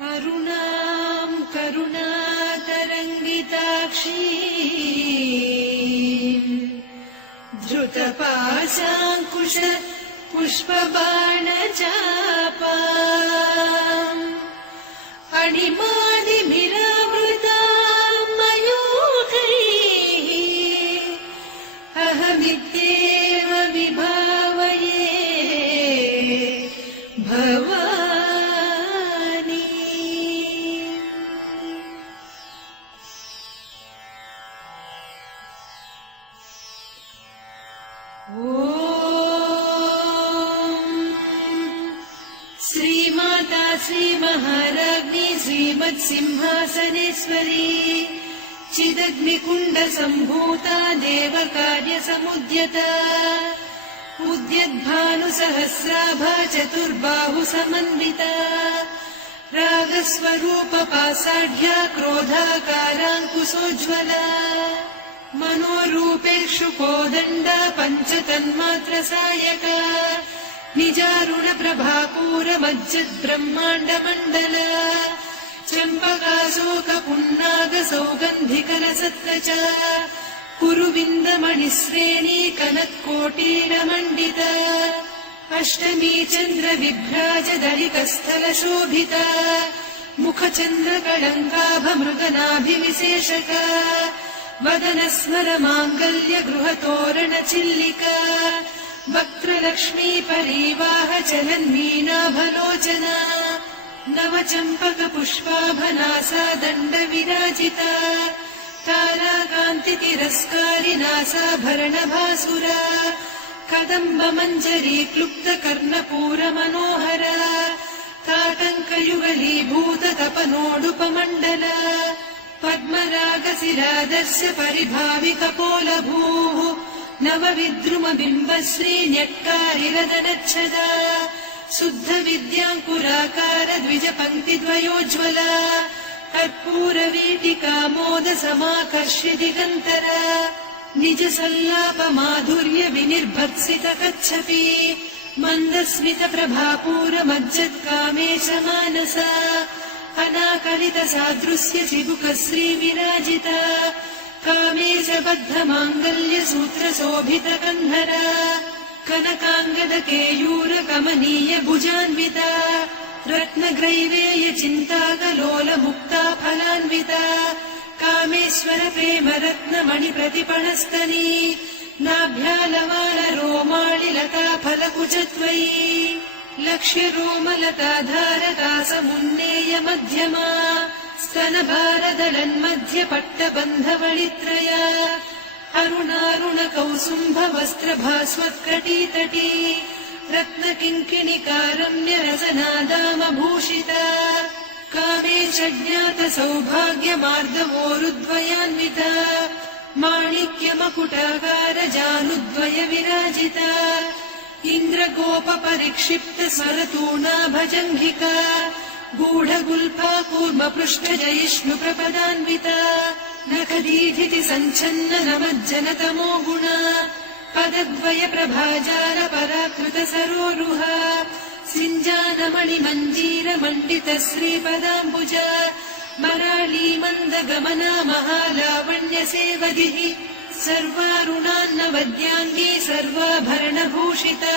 अरुणां करुणातरङ्गिताक्षीं धृतपाशाङ्कुश पुष्पबाणचापाम् अणिमादिभिरावृतां मयूखैः अहमित्येव विभावये भवानी। श्रीमाता श्रीमहाराज्ञी श्रीमत्सिंहासनेश्वरी चिदग्निकुण्डसम्भूता देवकार्यसमुद्यता उद्यद्भानुसहस्राभा चतुर्बाहुसमन्विता रागस्वरूपपासाढ्या क्रोधाकाराङ्कुशोज्ज्वला मनोरूपेषु कोदण्डा पञ्चतन्मात्रसायका निजारुणप्रभापूरमज्जद्ब्रह्माण्डमण्डला चम्पकाशोकपुन्नागसौगन्धिकरसत्तचा कुरुविन्दमणिश्रेणी कनत्कोटीरमण्डिता अष्टमी चन्द्रविभ्राजदलिकस्थलशोभिता मुखचन्द्रकळङ्काभमृगनाभिविशेषका वदनस्मरमाङ्गल्य गृहतोरणचिल्लिका वक्त्रलक्ष्मी परिवाह चलन्मीनाभलोचना नवचम्पकपुष्पाभनासा दण्डविराजिता ताराकान्तितिरस्कारिनासाभरणभासुरा कदम्बमञ्जरी क्लुप्तकर्णपूरमनोहरा ताटङ्कयुगलीभूततपनोडुपमण्डला पद्मरागशिरादस्य परिभाविकपोलभूः नवविद्रुमबिम्बश्रीन्यक्कारिरदनच्छदा शुद्धविद्याङ्कुराकार द्विजपङ्क्तिद्वयोज्ज्वला कर्पूरवीटिकामोदसमाकर्ष्य दिगन्तरा निजसल्लापमाधुर्य विनिर्भत्सितकच्छपि मन्दस्मितप्रभापूरमज्जत्कामेशमानसा अनाकलितसादृश्य चिबुकश्रीविराजिता कामेशबद्धमाङ्गल्यसूत्रशोभितकन्धरा कनकाङ्गदकेयूरकमनीय भुजान्विता रत्नग्रैवेयचिन्ताकलोलमुक्ता फलान्विता कामेश्वर प्रेमरत्नमणिप्रतिपणस्तनी नाभ्यालमालरोमाणिलता फलकुचत्वयी लक्ष्यरोमलताधारकासमुन्नेय मध्यमा स्तनभारदलन्मध्यपट्टबन्धवळित्रया अरुणारुणकौसुम्भवस्त्रभास्वत्कटीतटी रत्नकिङ्किणिकारम्यरसनादामभूषिता कामेशज्ञातसौभाग्यमार्दवोरुद्वयान्विता माणिक्यमकुटाकारजानुद्वय विराजिता इन्द्रगोपपरिक्षिप्तस्वरतूणाभजङ्घिका गूढगुल्फा कूर्मपृष्ठजयिष्णुप्रपदान्विता नखदीधिति सञ्छन्न नमज्जनतमो गुणा पदद्वयप्रभाजाल पराकृतसरोरुहा सिञ्जानमणिमञ्जीरमण्डितश्रीपदाम्बुजा मराळीमन्दगमना महालावण्यसेवधिः सर्वारुणान्नवद्याङ्गी सर्वाभरणभूषिता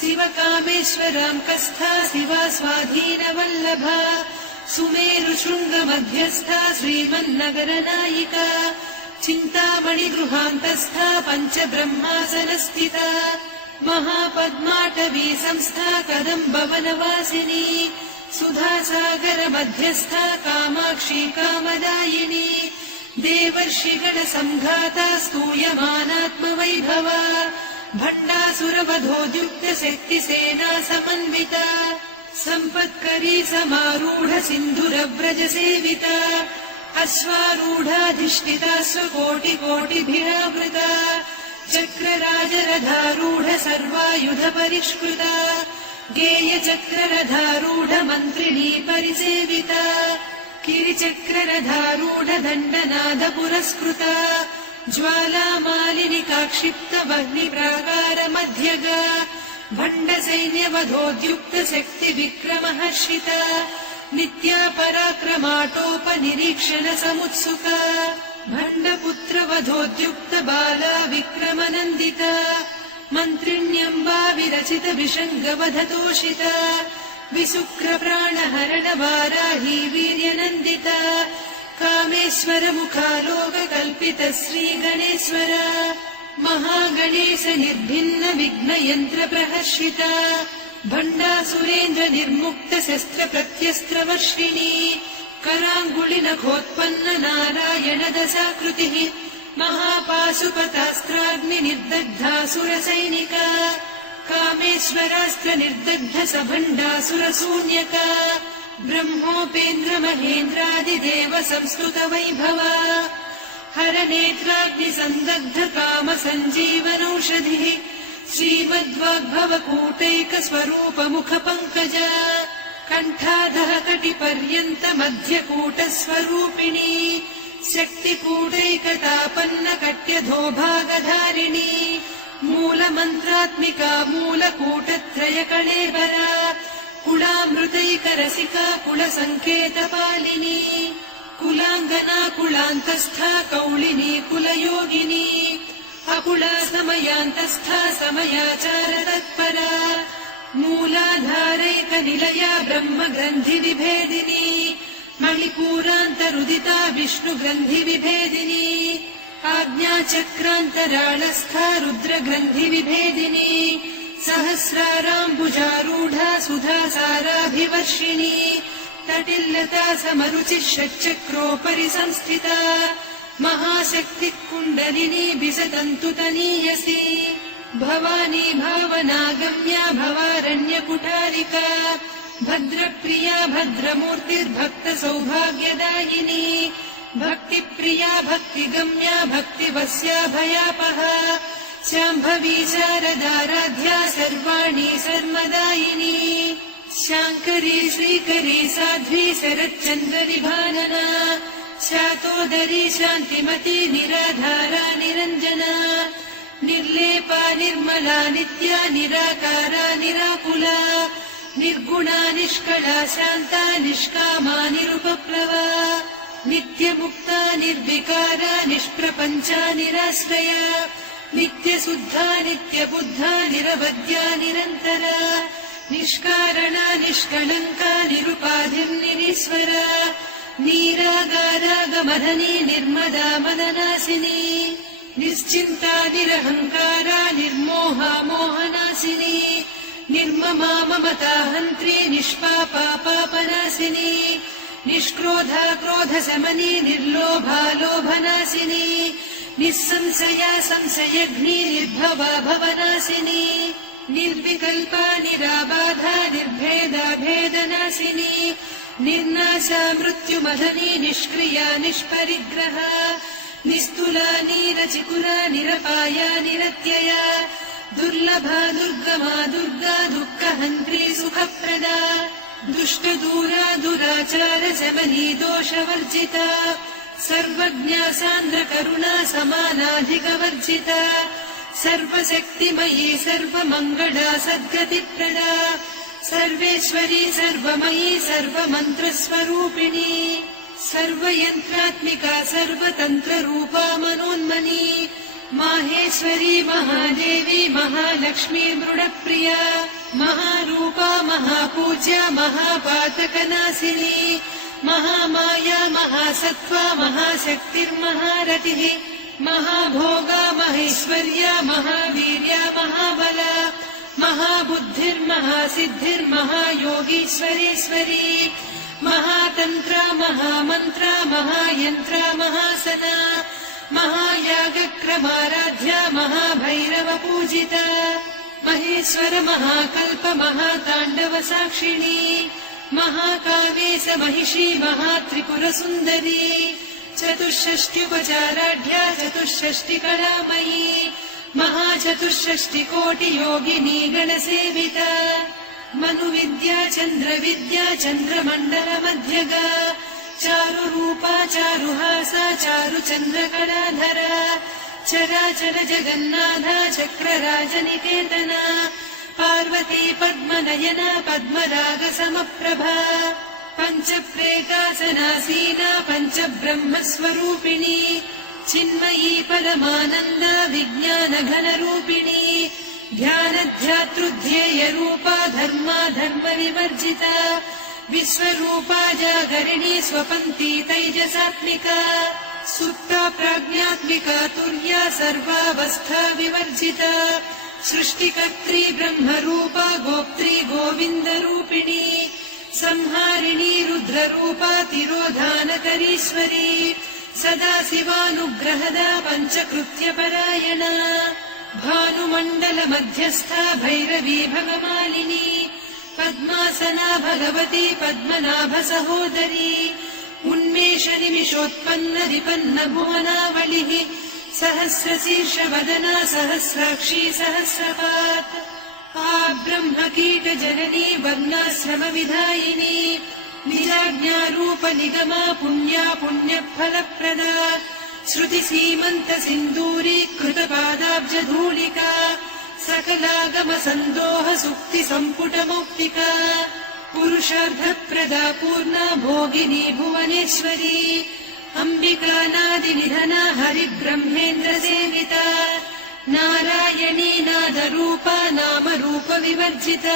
शिवकामेश्वरां कस्था शिवा स्वाधीनवल्लभा सुमेरुशृङ्गमध्यस्था श्रीमन्नगरनायिका चिन्तामणिगृहान्तस्था पञ्चब्रह्मासनस्थिता महापद्माटवी संस्था कदम्बवनवासिनी सुधासागरमध्यस्था कामाक्षी कामदायिनी देवर्षिगणसङ्घाता स्तूयमानात्मवैभवा भण्डासुरवधोद्युक्तशक्तिसेना समन्विता सम्पत्करी समारूढ सिन्धुरव्रजसेविता अश्वारूढाधिष्ठिता स्वकोटिकोटिभिरावृता चक्रराजरथारूढ सर्वायुधपरिष्कृता गेयचक्ररथारूढ मन्त्रिणी परिसेविता किरिचक्ररथारूढ दण्डनाद पुरस्कृता ज्वालामालिनिकाक्षिप्तवह्निप्राकारमध्यगा भण्डसैन्यवधोद्युक्तशक्तिविक्रमहर्षिता नित्या पराक्रमाटोपनिरीक्षण समुत्सुका भण्डपुत्र वधोद्युक्त बाला विक्रमनन्दिता मन्त्रिण्यम्बा विरचित विषङ्गवधतोषिता विशुक्र प्राणहरण वाराही वीर्यनन्दिता कामेश्वर मुखालोककल्पित श्रीगणेश्वर महागणेश निर्भिन्न विघ्नयन्त्र प्रहर्षिता भण्डासुरेन्द्र निर्मुक्त शस्त्र प्रत्यस्त्रवर्षिणी कराङ्गुलिनखोत्पन्न नारायण दशाकृतिः महापाशुपतास्त्राग्नि निर्दग्धासुरसैनिका कामेश्वरास्त्र निर्दग्ध सभण्डासुरशून्यका ब्रह्मोपेन्द्र महेन्द्रादिदेव संस्तुत वैभवा हरनेत्राग्नि सन्दग्ध काम सञ्जीवनौषधिः श्रीमद्वाग्भवकूटैक स्वरूप मुख पङ्कजा कण्ठाधः कटिपर्यन्त मध्यकूट स्वरूपिणी शक्तिकूटैकतापन्न कट्यधोभागधारिणी मूलमन्त्रात्मिका मूलकूटत्रय कळेबरा कुलामृतैकरसिका कुलसङ्केतपालिनी कुलाङ्गना कुलान्तस्था कौलिनी कुलयोगिनी अकुला समयान्तस्था समयाचार तत्परा मूलाधारैकनिलया ब्रह्मग्रन्थि विभेदिनी मणिपूरान्तरुदिता विष्णुग्रन्थि विभेदिनी आज्ञाचक्रान्तराळस्था रुद्रग्रन्थि विभेदिनी सहस्राराम्बुजारूढा सुधासाराभिवर्षिणी तटिल्लता समरुचिः षट्चक्रोपरि संस्थिता महाशक्तिः कुण्डलिनी विसतन्तुतनीयसी भवानी भावनागम्या भवारण्यकुठारिका भद्रप्रिया भद्रमूर्तिर्भक्तसौभाग्यदायिनी भक्तिप्रिया भक्तिगम्या भक्तिवस्या भयापहा शाम्भवी शारदाराध्या सर्वाणि सर्वदायिनी शाङ्करी श्रीकरी साध्वी शरच्चन्द्रनिभानना शातोदरी शान्तिमती निराधारा निरञ्जना निर्लेपा निर्मला नित्या निराकारा निराकुला निर्गुणा निष्कला शान्ता निष्कामा निरुपप्लवा नित्यमुक्ता निर्विकारा निष्प्रपञ्चा निराश्रया नित्यशुद्धा नित्यबुद्धा निरवद्या निरन्तरा निष्कारणा निष्कलङ्का निरुपाधिर्निरीश्वरा नीरागारागमधनी निर्मदा मननाशिनी निश्चिन्ता निरहङ्कारा निर्मोहा मोहनाशिनी निर्ममा ममता हन्त्री निष्पापा पापनाशिनी निष्क्रोधा क्रोधशमनी निर्लोभा लोभनाशिनी निःसंशया संशयघ्नी निर्भवा भवनाशिनी निर्विकल्पा निराबाधा निर्भेदा भेदनाशिनी निर्नाशा मृत्युमधनी निष्क्रिया निष्परिग्रहा निस्तुला नीरचिकुला निरपाया निरत्यया दुर्लभा दुर्गमा दुर्गा दुःखहन्त्री सुखप्रदा दुष्टदूरा दुराचार शमनी दोषवर्जिता सर्वज्ञा सान्द्रकरुणा समानाधिकवर्जिता सर्वशक्तिमयी सर्वमङ्गला सद्गतिप्रदा सर्वेश्वरी सर्वमयी सर्वमन्त्रस्वरूपिणी सर्वयन्त्रात्मिका सर्वतन्त्ररूपा मनोन्मनी माहेश्वरी महादेवी महालक्ष्मी मृडप्रिया महारूपा महापूज्या महापातकनाशिनी महामाया महासत्त्वा महाशक्तिर्महारतिः महाभोगा महेश्वर्या महावीर्या महाबला महाबुद्धिर्महासिद्धिर्महायोगीश्वरेश्वरी महातन्त्रा महामन्त्रा महायन्त्रा महासना महायागक्रमाराध्या महाभैरवपूजिता महेश्वर महाकल्प महाताण्डव साक्षिणी महाकावेश महिषी महात्रिपुरसुन्दरी चतुष्षष्ट्युपचाराढ्या चतुष्षष्टिकलामयी महाचतुष्षष्टिकोटियोगिनी गणसेविता मनुविद्या चन्द्रविद्या चन्द्रमण्डलमध्यगा चारुरूपा चारुहासा चारुचन्द्रकलाधरा चराचर जगन्नाथा चक्रराजनिकेतना पार्वती पद्मनयना पद्मरागसमप्रभा पञ्च प्रेतासनासीना पञ्च ब्रह्मस्वरूपिणी चिन्मयी परमानन्दा विज्ञानघनरूपिणी ध्यानध्यातृध्येयरूपा धर्मा धर्मविवर्जिता विश्वरूपा जागरिणी स्वपन्ती तैजसात्मिका सुप्ता प्राज्ञात्मिका तुर्या सर्वावस्था विवर्जिता सृष्टिकर्त्री ब्रह्मरूपा गोप्त्री गोविन्दरूपिणी संहारिणी रुद्ररूपा तिरोधानकरीश्वरी सदा शिवानुग्रहदा पञ्चकृत्यपरायणा भानुमण्डलमध्यस्था भैरवी भवमालिनी पद्मासना भगवती पद्मनाभसहोदरी उन्मेषनिमिषोत्पन्न विपन्न भुवनावलिः सहस्रशीर्षवदना सहस्राक्षी सहस्रपात् ब्रह्मकीटजननी वर्णाश्रमविधायिनी निजाज्ञारूपनिगमा पुण्या पुण्यफलप्रदा श्रुतिसीमन्तसिन्दूरीकृतपादाब्जधूलिका सकलागमसन्दोह सुक्तिसम्पुटमौक्तिका पुरुषार्थप्रदा पूर्णा भोगिनी भुवनेश्वरी अम्बिकानादिनिधना हरिब्रह्मेन्द्रसेविता नारायणी नादरूपा नामरूपविवर्जिता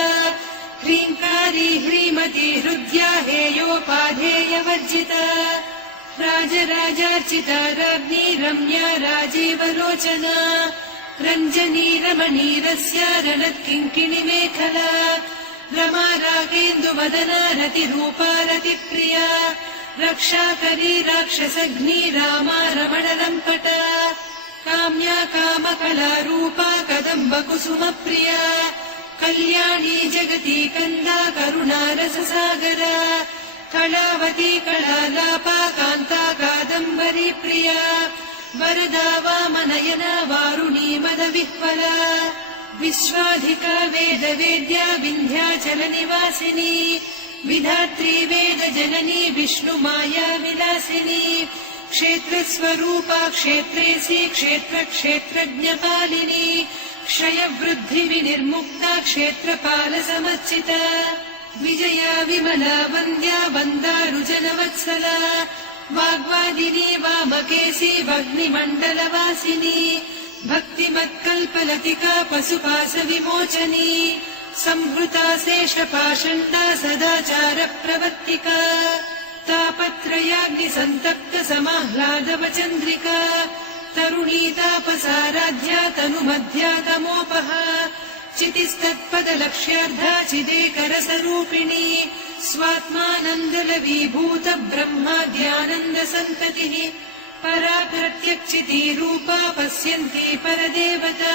ह्रीङ्कारी ह्रीमती हृद्या हेयोपाधेयवर्जिता राजराजार्चिता राज्ञी रम्या राजीवलोचना रञ्जनी रमणीरस्या रणत्किङ्किणिमेखला रमा रागेन्दुवदना रतिरूपा रतिप्रिया रक्षाकरी राक्षसघ्नी रामा रमणलम्पटा काम्या कामकलारूपा कदम्बकुसुमप्रिया कल्याणी जगती कन्दा करुणारससागरा कलावती कलालापा कान्ता कादम्बरी प्रिया वरदा वामनयना वारुणी मदविह्वला विश्वाधिका वेदवेद्या विन्ध्याचलनिवासिनी विधात्री वेदजननी विष्णुमाया विलासिनी क्षेत्रस्वरूपा क्षेत्रेसी क्षेत्रक्षेत्रज्ञपालिनी क्षयवृद्धिविनिर्मुक्ता क्षेत्रपालसमर्चिता विजया विमला वन्द्या वन्दारुजनवत्सला वाग्वादिनी वामकेशी वह्निमण्डलवासिनी भक्तिमत्कल्पलतिका पशुपाशविमोचनी संहृता शेषपाषण्डा सदाचारप्रवर्तिका तापत्रयाग्निसन्तप्त समाह्लादवचन्द्रिका तरुणी तापसाराध्या तनुमध्या तमोपहा चितिस्तत्पदलक्ष्यार्धा चिदेकरसरूपिणी स्वात्मानन्दलवीभूत ब्रह्माद्यानन्दसन्ततिः परा प्रत्यक्षितीरूपा पश्यन्ती परदेवता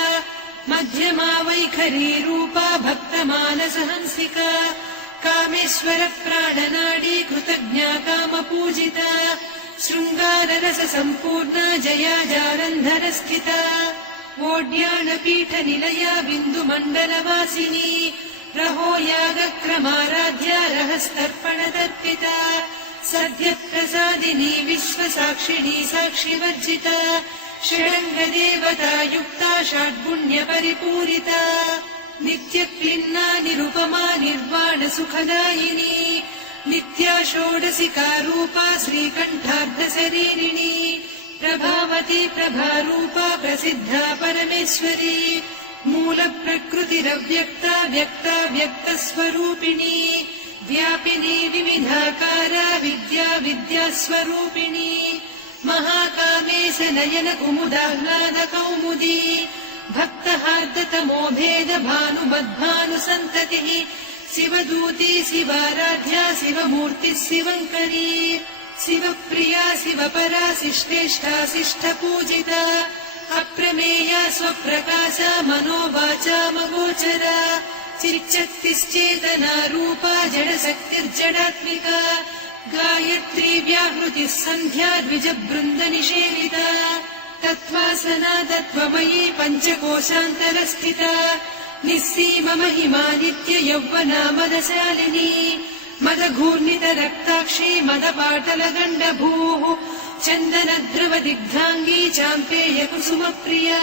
मध्यमा वैखरी रूपा भक्तमानसहंसिका कामेश्वर प्राणनाडी कृतज्ञा कामपूजिता शृङ्गाररस सम्पूर्णा जया जालन्धरस्थिता वोड्याणपीठनिलया बिन्दुमण्डलवासिनी रहो यागक्रमाराध्या रहस्तर्पणतर्पिता सद्यप्रसादिनी विश्वसाक्षिणी साक्षिवर्जिता षडङ्गदेवता युक्ता षड्गुण्यपरिपूरिता नित्यक्लिन्ना निरुपमा निर्वाणसुखदायिनी नित्या षोडशिका रूपा श्रीकण्ठार्धशरीरिणी प्रभावती प्रभारूपा प्रसिद्धा परमेश्वरी मूलप्रकृतिरव्यक्ता व्यक्ता व्यक्तस्वरूपिणी व्यापिनी विविधाकारा विद्या विद्यास्वरूपिणी महाकामेश नयन कुमुदाह्लाद कौमुदी भक्तहार्दतमो भेद भानुमद्भानुसन्ततिः शिवदूती शिवाराध्या शिवमूर्तिः शिवङ्करी शिवप्रिया शिवपरा शिष्टेष्टा शिष्टपूजिता अप्रमेया स्वप्रकाशा मनोवाचामगोचरा चिच्चक्तिश्चेतना रूपा जडशक्तिर्जडात्मिका गायत्री व्याहृतिः सन्ध्या द्विजबृन्दनिषेविता तत्त्वासना तत्त्वमयी पञ्चकोशान्तरस्थिता निःसीम महिमा नित्य यौवना मदशालिनी मदघूर्णितरक्ताक्षी मदपाटलगण्डभूः चन्दनद्रवदिग्धाङ्गी चाम्पेय कुसुमप्रिया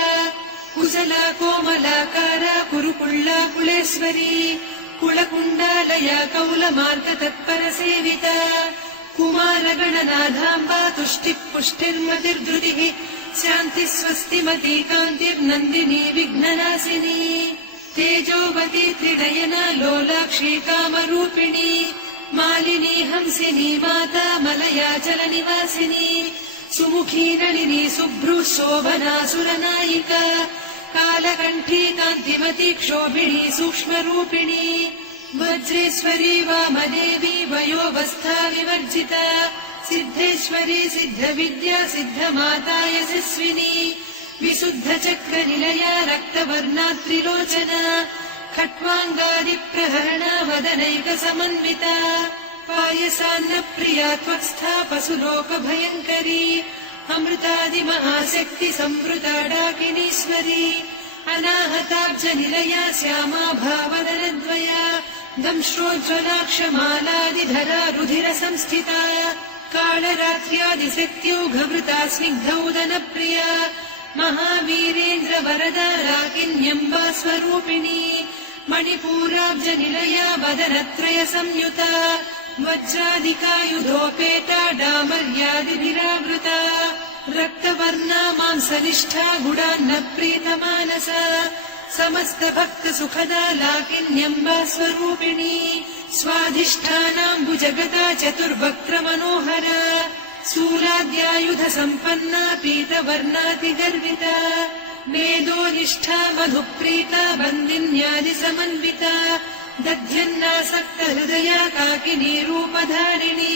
कुशला कोमलाकारा कुरुकुल्ला कुलेश्वरी कुलकुण्डालया कौलमार्गतत्परसेविता कुमारगणनाथाम्बा तुष्टिः पुष्टिर्मतिर्धृतिः शान्तिः स्वस्तिमती कान्तिर्नन्दिनी विघ्ननाशिनी तेजोवती त्रिनयना लोलाक्षी कामरूपिणी मालिनी हंसिनी माता मलयाचलनिवासिनी सुमुखी नलिनी शुभ्रू शोभना सुरनायिका कालकण्ठी कान्तिमती क्षोभिणी सूक्ष्मरूपिणी वज्रेश्वरी वामदेवी वयोवस्था विवर्जिता सिद्धेश्वरी सिद्धविद्या सिद्धमाता यशस्विनी विशुद्धचक्रनिलया रक्तवर्णा त्रिलोचना खट्वाङ्गादिप्रहरणा वदनैकसमन्विता पायसान्नप्रिया त्वक्स्था पशुलोकभयङ्करी अमृतादिमहाशक्तिसंवृता डाकिनीश्वरी अनाहताब्जनिलया श्यामा भावदनद्वया दंश्रोज्ज्वलाक्षमालादिधरा रुधिरसंस्थिता कालरात्र्यादिशक्त्यौघभृता स्निग्धौदनप्रिया महावीरेन्द्रवरदा राकिन्यम्बा स्वरूपिणी मणिपूराब्जनिलया वदनत्रयसंयुता वज्रादिकायुधोपेता डामर्यादिभिरावृता रक्तवर्णा मांसनिष्ठा गुडान्नप्रीतमानसा समस्तभक्तसुखदा लाकिन्यम्बा स्वरूपिणी स्वाधिष्ठानाम्बुजगता चतुर्वक्त्रमनोहरा शूलाद्यायुधसम्पन्ना पीतवर्णातिगर्विता मेदोनिष्ठा मधुप्रीता बन्दिन्यादिसमन्विता दध्यन्नासक्तहृदया काकिनी रूपधारिणी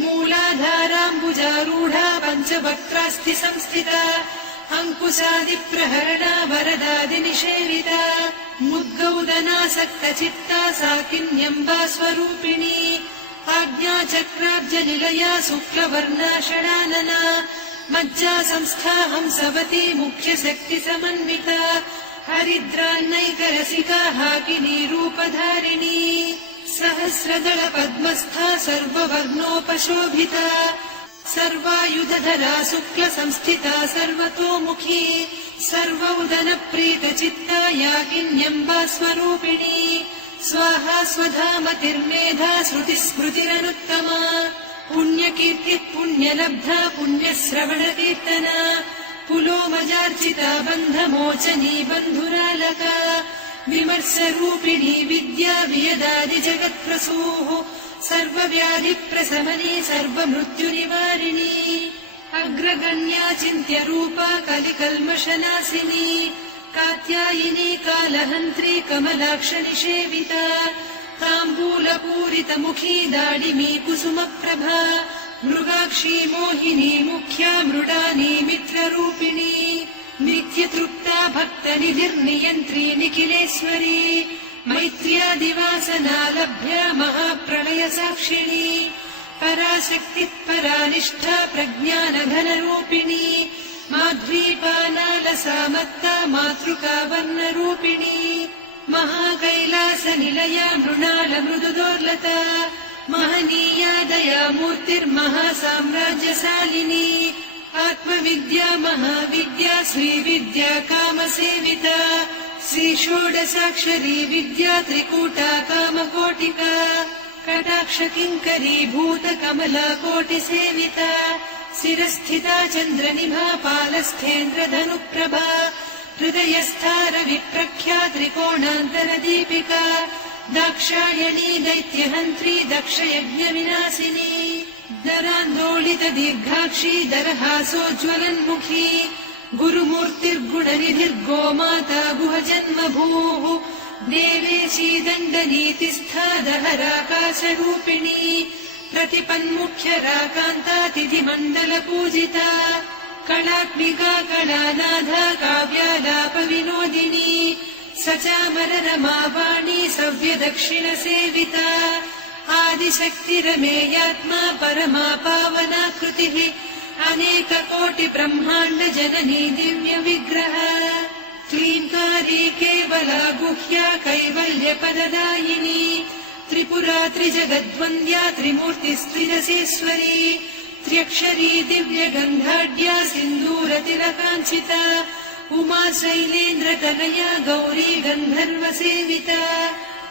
मूलाधाराम्बुजारूढा पञ्चवक्त्रास्ति संस्थिता अङ्कुशादिप्रहरणा वरदादिनिषेविता मुद्गौदनासक्तचित्ता साकिन्यम्बा स्वरूपिणी आज्ञाचक्राब्जनिलया शुक्लवर्णा षडानना मज्जा संस्था हंसवती मुख्यशक्तिसमन्विता हरिद्रान्नैकरसिका हाकिनी रूपधारिणी सहस्रदल पद्मस्था सर्ववर्णोपशोभिता सर्वायुधधरा शुक्लसंस्थिता सर्वतोमुखी सर्वौदनप्रीतचित्ता याकिन्यम्बा स्वरूपिणी स्वाहा स्वधामतिर्मेधा श्रुतिस्मृतिरनुत्तमा पुण्यकीर्तिः पुण्यलब्धा पुण्यश्रवणकीर्तना पुलोमजार्चिता बन्धमोचनी बन्धुरालका विमर्शरूपिणी विद्या वियदादिजगत्प्रसूः सर्वव्याधिप्रशमनी सर्वमृत्युनिवारिणी अग्रगण्या चिन्त्यरूपा कलिकल्मषनाशिनी कात्यायिनी कालहन्त्री कमलाक्षनिषेविता ताम्बूलपूरितमुखी दाडिमी कुसुमप्रभा मृगाक्षी मोहिनी मुख्या मृडानी मित्ररूपिणी नित्यतृप्ता भक्तनिधिर्नियन्त्री निखिलेश्वरी मैत्र्यादिवासना लभ्या महाप्रलयसाक्षिणी पराशक्तिः परानिष्ठा प्रज्ञानघनरूपिणी माध्वीपानालसामत्ता मातृका वर्णरूपिणी महाकैलासनिलया मृणालमृदुदोर्लता महनीया दयामूर्तिर्महासाम्राज्यशालिनी आत्मविद्या महाविद्या श्रीविद्या कामसेविता श्रीषोडशाक्षरी विद्या त्रिकूटा कामकोटिका कटाक्षकिङ्करी भूतकमला कोटिसेविता शिरस्थिता चन्द्रनिभा पालस्थेन्द्रधनुप्रभा हृदयस्था रविप्रख्या त्रिकोणान्तरदीपिका दाक्षायणी दैत्यहन्त्री दक्षयज्ञविनाशिनी दरान्दोलितदीर्घाक्षी दरहासोज्ज्वलन्मुखी गुरुमूर्तिर्गुणनिधिर्गोमाता गुहजन्मभूः देवेशी दण्डनीतिस्था दहराकाशरूपिणी प्रतिपन्मुख्यराकान्तातिथिमण्डलपूजिता कलात्मिका कलानाथा काव्यालापविनोदिनी सचामररमावाणी सव्यदक्षिणसेविता आदिशक्तिरमेयात्मा परमा पावनाकृतिः अनेककोटिब्रह्माण्डजननी दिव्यविग्रह क्लीङ्कारी केवला गुह्या कैवल्यपददायिनी त्रिपुरा त्रिजगद्वन्द्या त्रिमूर्तिस्त्रिदशेश्वरी त्र्यक्षरी दिव्यगन्धाढ्या सिन्दूरतिलकाञ्चिता उमा शैलेन्द्रतनया गौरी गन्धर्वसेविता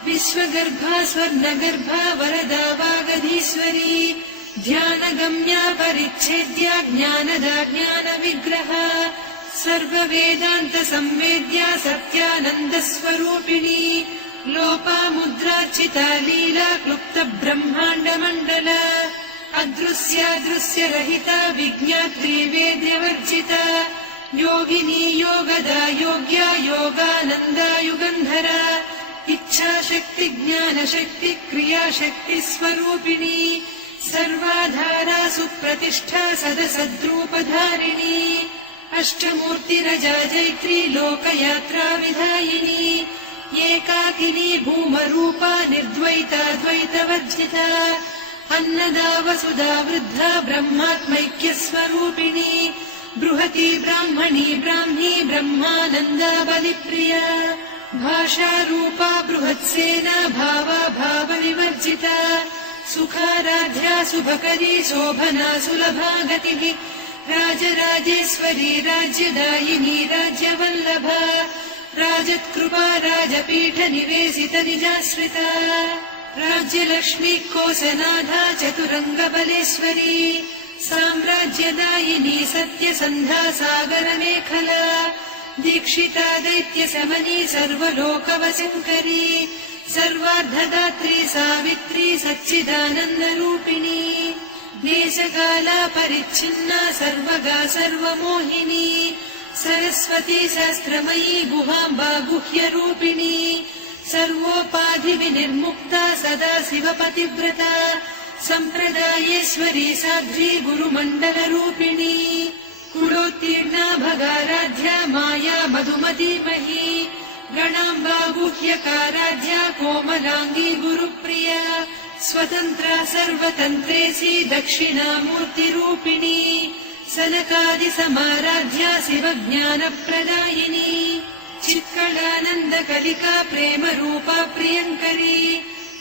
विश्वगर्भा स्वर्णगर्भा वरदा वागधीश्वरी ध्यानगम्या परिच्छेद्या ज्ञानदा ज्ञानविग्रहा सर्ववेदान्त संवेद्या सत्यानन्दस्वरूपिणी लोपामुद्रार्चिता लीला क्लुप्त ब्रह्माण्डमण्डला अदृश्यादृश्यरहिता विज्ञात्री वेद्यवर्जिता योगिनी योगदा योग्या योगानन्दा युगन्धरा इच्छाशक्ति ज्ञानशक्ति क्रियाशक्ति स्वरूपिणी सर्वाधारा सुप्रतिष्ठा सदसद्रूपधारिणी अष्टमूर्तिरजा जैत्री लोकयात्रा विधायिनी एकाकिनी भूमरूपा निर्द्वैता द्वैतवर्जिता अन्नदा वसुधा वृद्धा ब्रह्मात्मैक्यस्वरूपिणी बृहती ब्राह्मणी ब्राह्मी ब्रह्मानन्दा बलिप्रिया भाषारूपा बृहत्सेना भावा भावविवर्जिता सुखाराध्या शुभकरी शोभना सुलभा गतिः राजराजेश्वरी राज्यदायिनी राज्यवल्लभा राजत्कृपा राजपीठ निवेशित निजाश्रिता राज्यलक्ष्मी कोशनाधा चतुरङ्गबलेश्वरी साम्राज्यदायिनी सत्यसन्धा सागरमेखला दीक्षिता दैत्यशमनी सर्वलोकवशङ्करी सर्वार्धदात्री सावित्री सच्चिदानन्दरूपिणी देशकाला परिच्छिन्ना सर्वगा सर्वमोहिनी सरस्वती शास्त्रमयी गुहाम्बा गुह्यरूपिणी सर्वोपाधिविनिर्मुक्ता सदा शिवपतिव्रता सम्प्रदायेश्वरी साध्वी गुरुमण्डलरूपिणी कुलोत्तीर्णा भगाराध्या माया मधुमतीमही गणाम्बा गुह्यकाराध्या कोमलाङ्गी गुरुप्रिया स्वतन्त्रा सर्वतन्त्रेसी दक्षिणामूर्तिरूपिणी सनकादिसमाराध्या शिवज्ञानप्रदायिनी चित्कलानन्दकलिका प्रेमरूपा प्रियङ्करी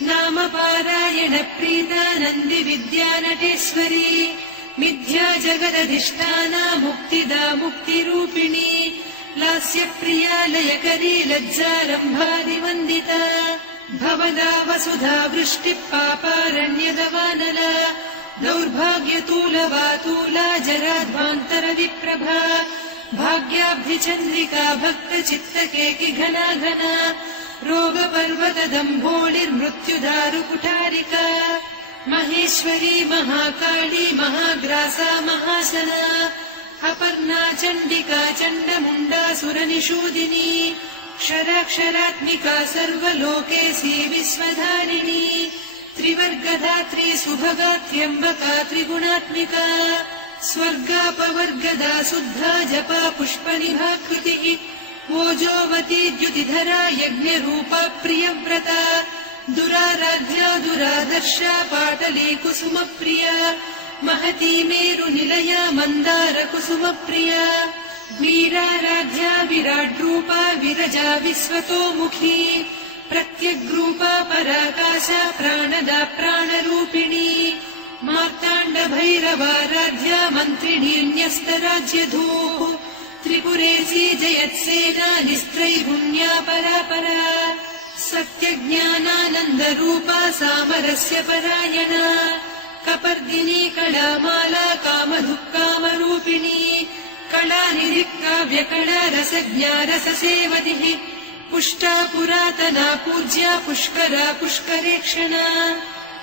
नामपारायणप्रीता नन्दिविद्यानटेश्वरी मिथ्या जगदधिष्ठाना मुक्तिदा मुक्तिरूपिणी लास्यप्रिया लयकरी लज्जारम्भादिवन्दिता भवदा वसुधा वृष्टिः पापारण्यदवानला दौर्भाग्यतूलवातूला जराध्वान्तरविप्रभा भाग्याब्धिचन्द्रिका भक्तचित्तकेकि घना घना रोगपर्वतदम्भोळिर्मृत्युदारुकुठारिका महेश्वरी महाकाली महाग्रासा महासना अपर्णा चण्डिका चण्डमुण्डा सुरनिषूदिनी क्षराक्षरात्मिका सर्वलोकेशी विश्वधारिणी त्रिवर्गधात्री सुभगा त्र्यम्बका त्रिगुणात्मिका स्वर्गापवर्गदा शुद्धा जपा पुष्पनिभाकृतिः ओजोवती द्युतिधरा यज्ञरूपा प्रियव्रता दुराराध्या दुरादर्शा पाटली कुसुमप्रिया महती मेरुनिलया मन्दारकुसुमप्रिया वीराराध्या विराड्रूपा विरजा विश्वतोमुखी प्रत्यग्रूपा पराकाशा प्राणदा प्राणरूपिणी मार्ताण्डभैरवाराध्या मन्त्रिणीन्यस्तराज्यधूः त्रिपुरेशी जयत्सेना निस्त्रैगुण्या परापरा सत्यज्ञानानन्दरूपा सामरस्य परायणा कपर्दिनी कलामाला कामधुक्कामरूपिणी कलानिधिकाव्यकला रसज्ञा रससेवदिः पुष्टा पुरातना पूज्या पुष्करा पुष्करेक्षणा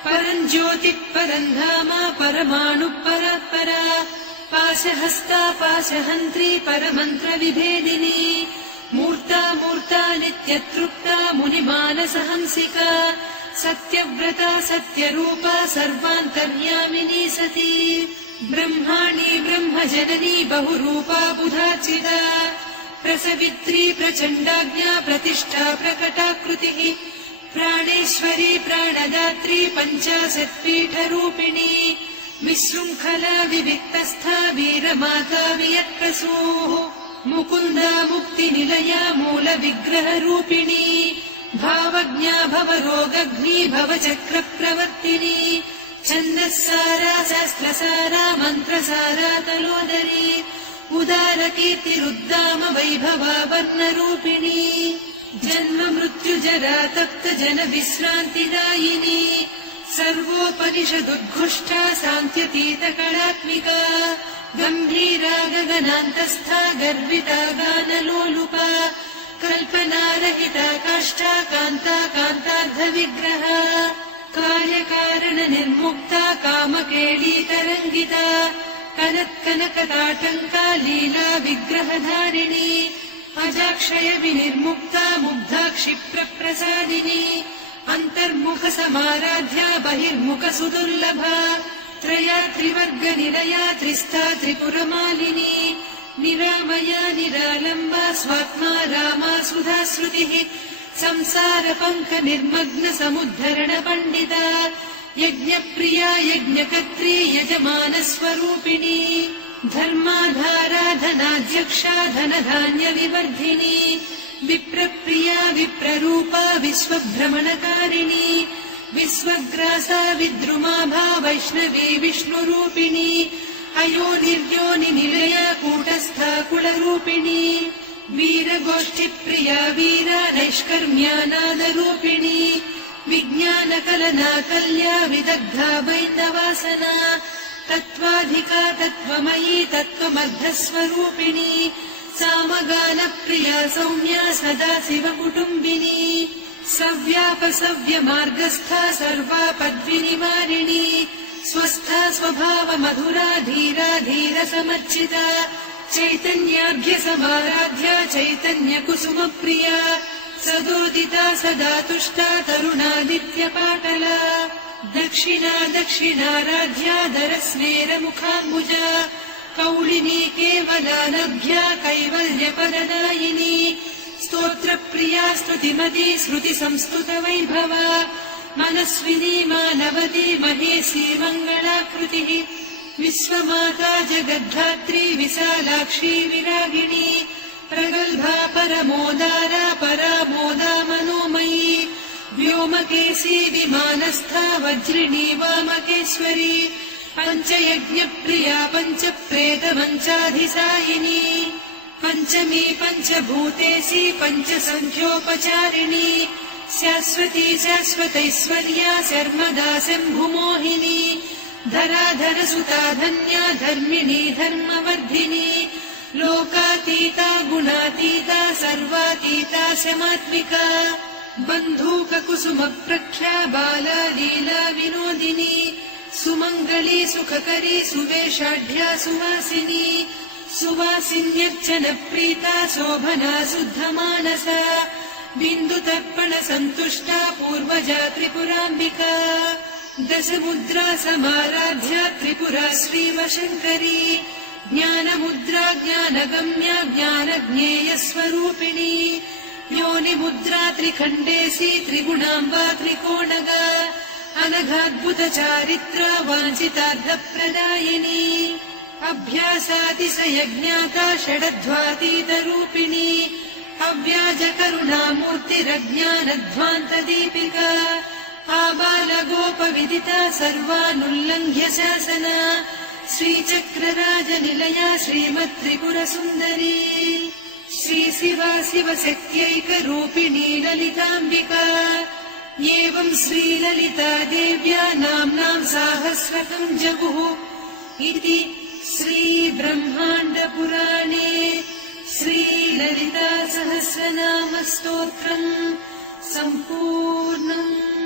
परम् ज्योतिः परम् धाम परमाणुः परात्परा पाशहस्ता पाशहन्त्री परमन्त्रविभेदिनी मूर्ता मूर्ता नित्यतृप्ता मुनिमानसहंसिका सत्यव्रता सत्यरूपा सर्वान्तर्यामिनी सती ब्रह्माणि ब्रह्मजननी बहुरूपा बुधाचिता प्रसवित्री प्रचण्डाज्ञा प्रतिष्ठा प्रकटाकृतिः प्राणेश्वरी प्राणदात्री पञ्चाशत्पीठरूपिणी विशृङ्खला विविक्तस्था वीरमाता वियत्प्रसूः मुकुन्दा मुक्तिनिलया मूलविग्रहरूपिणी भावज्ञा भवरोगग्नी भवचक्रप्रवर्तिनी छन्दस्सारा शास्त्रसारा मन्त्रसारा तलोदरी उदारकीर्तिरुद्दाम वैभवा वर्णरूपिणी जन्म मृत्युजरा तप्त जन विश्रान्तिदायिनी सर्वोपनिषदुद्घुष्टा सान्त्यतीत कलात्मिका गम्भीरा गगनान्तस्था गर्विता गानलोलुपा कल्पनारहिता काष्ठा कान्ता कान्तार्धविग्रह कार्यकारण निर्मुक्ता कामकेळीतरङ्गिता कनत्कनकताटङ्का लीला विग्रहधारिणी अजाक्षय विनिर्मुक्ता मुग्धा क्षिप्रप्रसादिनी अन्तर्मुख समाराध्या बहिर्मुख सुदुर्लभा त्रया त्रिवर्गनिलया त्रिस्था त्रिपुरमालिनी निरामया निरालम्बा स्वात्मा रामा सुधाश्रुतिः संसारपङ्क निर्मग्न समुद्धरण पण्डिता यज्ञप्रिया यज्ञकर्त्री यजमानस्वरूपिणी धर्माधारा धनाध्यक्षा धनधान्यविवर्धिनी विप्रप्रिया विप्ररूपा विश्वभ्रमणकारिणी विश्वग्रासा विद्रुमाभा वैष्णवी विष्णुरूपिणी अयोनिर्योनिनिलया कूटस्था कुलरूपिणी वीरगोष्ठिप्रिया वीरा नैष्कर्म्यानादरूपिणी विज्ञानकलना कल्या विदग्धा वैन्दवासना तत्त्वाधिका तत्त्वमयी तत्त्वमर्धस्वरूपिणी सामगानप्रिया सौम्या सदा शिवकुटुम्बिनी सव्यापसव्यमार्गस्था सर्वापद्विनिवारिणी स्वस्था स्वभावमधुरा धीरा धीरसमर्चिता चैतन्याभ्यसमाराध्या चैतन्यकुसुमप्रिया सदोदिता सदा तुष्टा तरुणादित्यपाटला दक्षिणा दक्षिणाराध्या दरस्मेरमुखाम्बुजा कौलिनी केवलानभ्या कैवल्यपददायिनी स्तोत्रप्रिया स्तुतिमती श्रुतिसंस्तुतवैभवा मनस्विनी मानवती महेशी मङ्गलाकृतिः विश्वमाता जगद्धात्री विशालाक्षी विरागिणी प्रगल्भा परमोदारा परामोदा मनोमयी व्योमकेशी विमानस्था वज्रिणी वामकेश्वरी पञ्चयज्ञप्रिया पञ्चप्रेतमञ्चाधिसायिनी पञ्चमी पञ्चभूतेशी पञ्चसङ्ख्योपचारिणी शाश्वती शाश्वतैश्वर्या शर्मदा शम्भुमोहिनी धराधरसुता धन्या धर्मिणी धर्मवर्धिनी लोकातीता गुणातीता सर्वातीता शमात्मिका बन्धूककुसुमप्रख्या बाला लीला विनोदिनी सुमङ्गली सुखकरी सुवेशाढ्या सुवासिनी सुवासिन्यर्चनप्रीता शोभना शुद्धमानसा बिन्दुतर्पणसन्तुष्टा पूर्वजा त्रिपुराम्बिका दशमुद्रा समाराध्या त्रिपुरा श्रीवशङ्करी ज्ञानमुद्रा ज्ञानगम्या ज्ञानज्ञेयस्वरूपिणी योनिमुद्रा त्रिखण्डेशी त्रिगुणाम्बा त्रिकोणगा अनघाद्भुतचारित्रा वाञ्छितार्थप्रदायिनी अभ्यासातिशयज्ञाता षडध्वातीतरूपिणी अव्याजकरुणामूर्तिरज्ञानध्वान्तदीपिका आबालगोपविदिता सर्वानुल्लङ्घ्य शासना श्रीचक्रराजनिलया श्रीमत्त्रिपुरसुन्दरी श्रीशिवा शिवशक्त्यैकरूपिणी ललिताम्बिका एवं श्रीललिता देव्या नाम्नां साहस्रकं जगुः इति श्रीब्रह्माण्डपुराणे श्रीललिता सहस्रनामस्तोत्रम् सम्पूर्णम्।